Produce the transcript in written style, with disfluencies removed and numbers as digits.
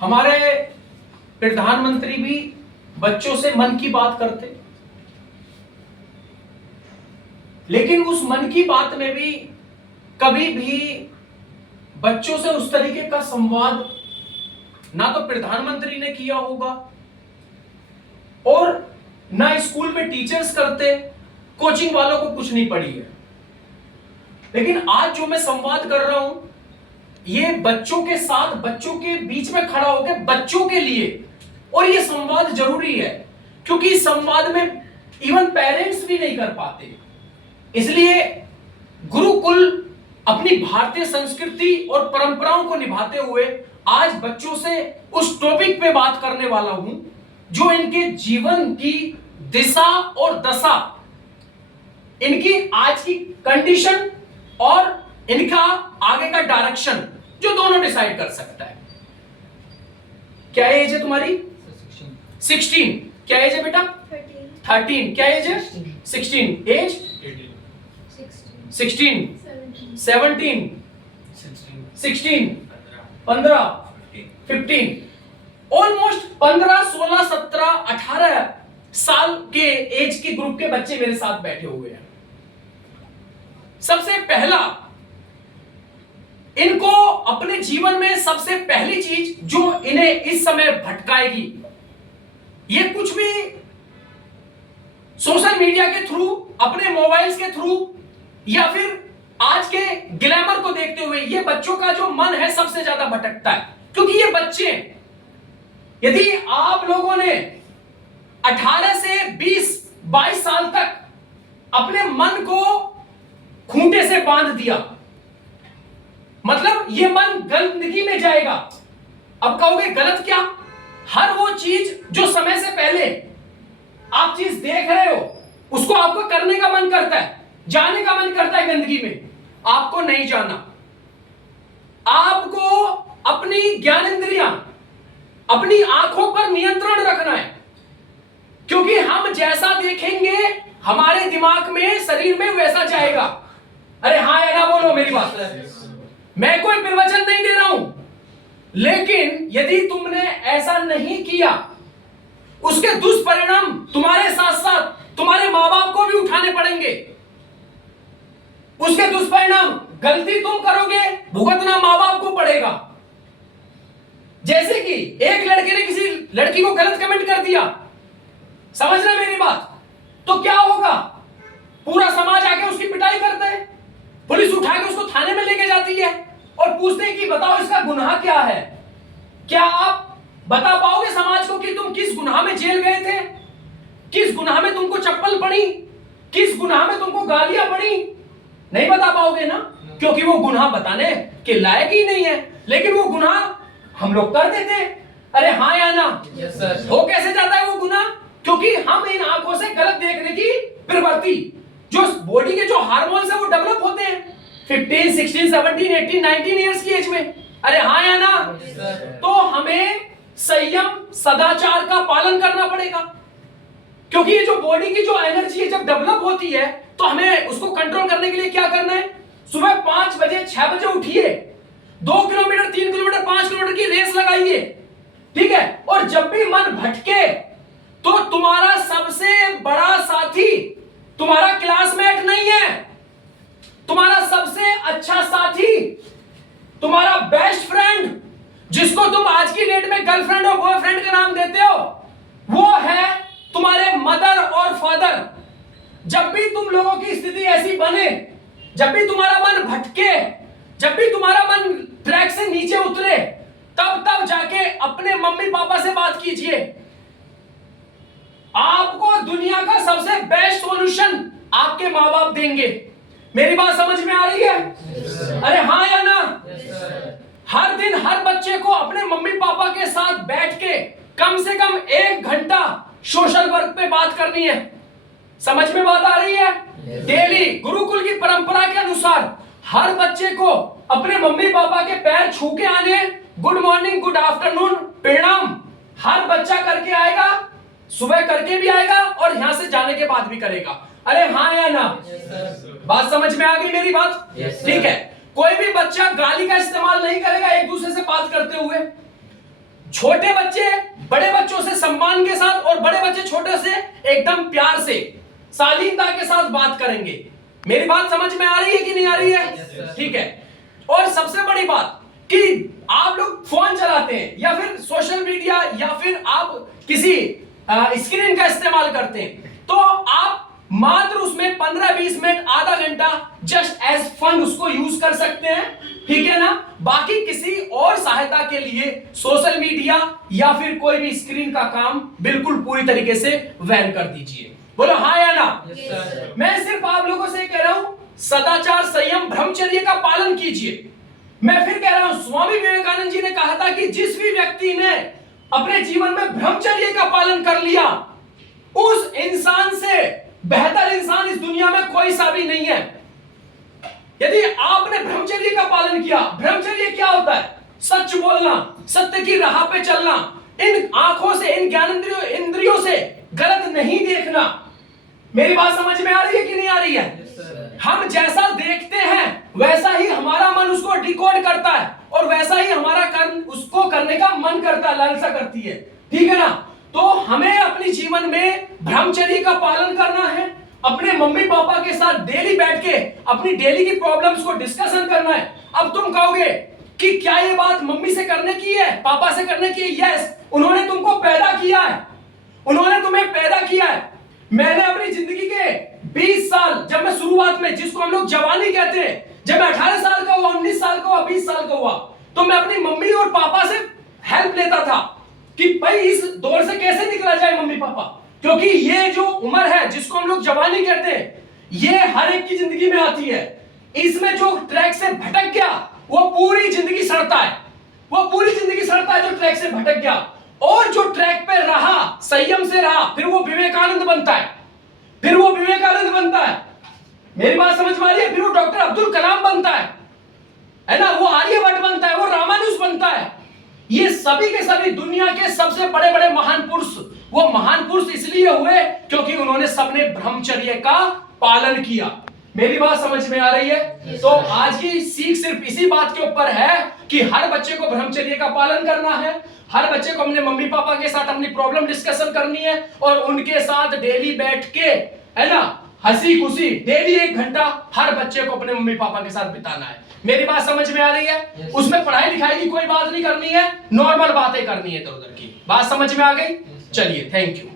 हमारे प्रधानमंत्री भी बच्चों से मन की बात करते, लेकिन उस मन की बात में भी कभी भी बच्चों से उस तरीके का संवाद ना तो प्रधानमंत्री ने किया होगा और ना स्कूल में टीचर्स करते, कोचिंग वालों को कुछ नहीं पड़ी है। लेकिन आज जो मैं संवाद कर रहा हूं, ये बच्चों के साथ, बच्चों के बीच में खड़ा होकर बच्चों के लिए, और ये संवाद जरूरी है क्योंकि इस संवाद में इवन पेरेंट्स भी नहीं कर पाते। इसलिए गुरुकुल अपनी भारतीय संस्कृति और परंपराओं को निभाते हुए आज बच्चों से उस टॉपिक पे बात करने वाला हूं जो इनके जीवन की दिशा और दशा, इनकी आज की कंडीशन और इनका आगे का डायरेक्शन, जो दोनों डिसाइड कर सकता है। क्या एज है तुम्हारी? 16। क्या एज है बेटा? 13। क्या एज है? 16। एज 16, 17, 16, 15, 15, ऑलमोस्ट 15, 16, 17, 18 साल के एज के ग्रुप के बच्चे मेरे साथ बैठे हुए हैं। सबसे पहला, इनको अपने जीवन में सबसे पहली चीज जो इन्हें इस समय भटकाएगी, ये कुछ भी सोशल मीडिया के थ्रू, अपने मोबाइल्स के थ्रू या फिर आज के ग्लैमर को देखते हुए ये बच्चों का जो मन है सबसे ज्यादा भटकता है। क्योंकि ये बच्चे, यदि आप लोगों ने 18 से 20-22 साल तक अपने मन को खूंटे से बांध दिया, मतलब ये मन गंदगी में जाएगा। अब कहोगे गलत क्या? हर वो चीज जो समय से पहले आप चीज देख रहे हो उसको आपको करने का मन करता है, जाने का मन करता है गंदगी में। आपको नहीं जाना, आपको अपनी ज्ञानेंद्रियां, अपनी आंखों पर नियंत्रण रखना है। क्योंकि हम जैसा देखेंगे हमारे दिमाग में, शरीर में वैसा जाएगा। अरे हाँ या ना बोलो मेरी बात। मैं कोई प्रवचन नहीं दे रहा हूं, लेकिन यदि तुमने ऐसा नहीं किया, उसके दुष्परिणाम तुम्हारे साथ साथ तुम्हारे मां बाप को भी उठाने पड़ेंगे। उसके दुष्परिणाम, गलती तुम करोगे, भुगतना मां बाप को पड़ेगा। जैसे कि एक लड़के ने किसी लड़की को गलत कमेंट कर दिया, समझ रहे मेरी बात, तो क्या होगा? पूरा समाज आके उसकी पिटाई करता है, पुलिस उठा के उसको थाने में लेके जाती है और पूछते हैं कि बताओ इसका गुनाह क्या है। क्या आप बता पाओगे समाज को कि तुम किस गुनाह में जेल गए थे, किस गुनाह में तुमको चप्पल पड़ी, किस गुनाह में तुमको गालियां पड़ी? नहीं बता पाओगे ना, क्योंकि वो गुनाह बताने के लायक ही नहीं है। लेकिन वो गुनाह हम लोग कर देते हैं। अरे हाँ या ना? हो कैसे जाता है वो गुनाह? क्योंकि हम इन आंखों से गलत देखने की प्रवृत्ति, जो बॉडी के जो हार्मोन्स है वो डेवलप होते हैं 15, 16, 17, 18, 19 इयर्स की एज में। अरे हाँ या ना? तो हमें संयम, सदाचार का पालन करना पड़ेगा। क्योंकि ये जो बॉडी की जो एनर्जी है जब डेवलप होती है तो हमें उसको कंट्रोल करने के लिए क्या करना है? सुबह 5 बजे 6 बजे उठिए, 2 किलोमीटर 3 किलोमीटर 5 किलोमीटर की रेस लगाइए, ठीक है? और जब भी मन भटके तो तुम्हारा सबसे बड़ा साथी तुम्हारा क्लासमेट नहीं है, तुम्हारा सबसे अच्छा साथी, तुम्हारा बेस्ट फ्रेंड, जिसको तुम आज की डेट में गर्लफ्रेंड और बॉयफ्रेंड का नाम देते हो, वो है तुम्हारे मदर और फादर। जब भी तुम लोगों की स्थिति ऐसी बने, जब भी तुम्हारा मन भटके, जब भी तुम्हारा मन ट्रैक से नीचे उतरे, तब जाके अपने मम्मी पापा से बात कीजिए। आपको दुनिया का सबसे बेस्ट सॉल्यूशन आपके माँ बाप देंगे। मेरी बात समझ में आ रही है? अरे हाँ या ना? हर दिन हर बच्चे को अपने मम्मी पापा के साथ बैठ के कम से कम 1 घंटा सोशल वर्क पे बात करनी है। समझ में बात आ रही है? डेली गुरुकुल की परंपरा के अनुसार हर बच्चे को अपने मम्मी पापा के पैर छू के आने, गुड मॉर्निंग, गुड आफ्टरनून, प्रणाम हर बच्चा करके आएगा, सुबह करके भी आएगा और यहां से जाने के बाद भी करेगा। अरे हाँ या ना? बात समझ में आ गई मेरी बात? ठीक है। कोई भी बच्चा गाली का इस्तेमाल नहीं करेगा एक दूसरे से बात करते हुए। छोटे बच्चे बड़े बच्चों से सम्मान के साथ और बड़े बच्चे छोटे से एकदम प्यार से शालीनता के साथ बात करेंगे। मेरी बात समझ में आ रही है कि नहीं आ रही है? ठीक है। और सबसे बड़ी बात कि आप लोग फोन चलाते हैं या फिर सोशल मीडिया या फिर आप किसी स्क्रीन का इस्तेमाल करते हैं, तो आप मात्र उसमें 15-20 मिनट आधा घंटा जस्ट एज फन उसको यूज कर सकते हैं, ठीक है ना। बाकी किसी और सहायता के लिए सोशल मीडिया या फिर कोई भी स्क्रीन का काम बिल्कुल पूरी तरीके से बैन कर दीजिए। बोलो हाँ या ना? yes, मैं सिर्फ आप लोगों से कह रहा हूं, सदाचार, संयम, ब्रह्मचर्य का पालन कीजिए। मैं फिर कह रहा हूं, स्वामी विवेकानंद जी ने कहा था कि जिस भी व्यक्ति ने अपने जीवन में ब्रह्मचर्य का पालन कर लिया, उस इंसान से बेहतर इंसान इस दुनिया में कोई सा भी नहीं है। यदि आपने ब्रह्मचर्य का पालन किया, ब्रह्मचर्य क्या होता है? सच बोलना, सत्य की राह पे चलना, इन आंखों से, इन ज्ञानेंद्रियों इंद्रियों से गलत नहीं देखना। मेरी बात समझ में आ रही है कि नहीं आ रही है? हम जैसा देखते हैं वैसा ही हमारा मन उसको डिकोड करता है और वैसा ही हमारा कर्म उसको करने का मन करता है, लालसा करती है, ठीक है ना। तो हमें अपने जीवन में ब्रह्मचर्य का पालन करना है, अपने मम्मी पापा के साथ डेली बैठ के अपनी डेली की प्रॉब्लम्स को डिस्कशन करना है। अब तुम कहोगे कि क्या ये बात मम्मी से करने की है, पापा से करने की है? यस, उन्होंने तुमको पैदा किया है, उन्होंने तुम्हें पैदा किया है। मैंने अपनी जिंदगी के 20 साल, जब मैं शुरुआत में, जिसको हम लोग जवानी कहते हैं, जब मैं 18 साल का हुआ, 19 साल का हुआ, 20 साल का हुआ, तो मैं अपनी मम्मी और पापा से हेल्प लेता था कि भाई इस दौर से कैसे निकला जाए मम्मी पापा, क्योंकि ये जो उम्र है जिसको हम लोग जवानी कहते हैं, ये हर एक की जिंदगी में आती है। इसमें जो ट्रैक से भटक गया वो पूरी जिंदगी सड़ता है, वो पूरी जिंदगी सड़ता है जो ट्रैक से भटक गया। और जो ट्रैक पे रहा, संयम से रहा, फिर वो विवेकानंद बनता है, फिर वो विवेकानंद बनता है। मेरी बात समझ में आ रही है? फिर वो डॉक्टर अब्दुल कलाम बनता है ना, वो आर्यभट्ट बनता है, वो रामानुज बनता है। ये सभी के सभी दुनिया के सबसे बड़े बड़े महान पुरुष, वो महान पुरुष इसलिए हुए क्योंकि उन्होंने सबने ब्रह्मचर्य का पालन किया। मेरी बात समझ में आ रही है? तो आज की सीख सिर्फ इसी बात के ऊपर है कि हर बच्चे को ब्रह्मचर्य का पालन करना है, हर बच्चे को अपने मम्मी पापा के साथ अपनी प्रॉब्लम डिस्कशन करनी है और उनके साथ डेली बैठ के, है ना, हंसी खुशी डेली 1 घंटा हर बच्चे को अपने मम्मी पापा के साथ बिताना है। मेरी बात समझ में आ रही है? उसमें पढ़ाई लिखाई की कोई बात नहीं करनी है, नॉर्मल बातें करनी है इधर उधर की। बात समझ में आ गई? चलिए, थैंक यू।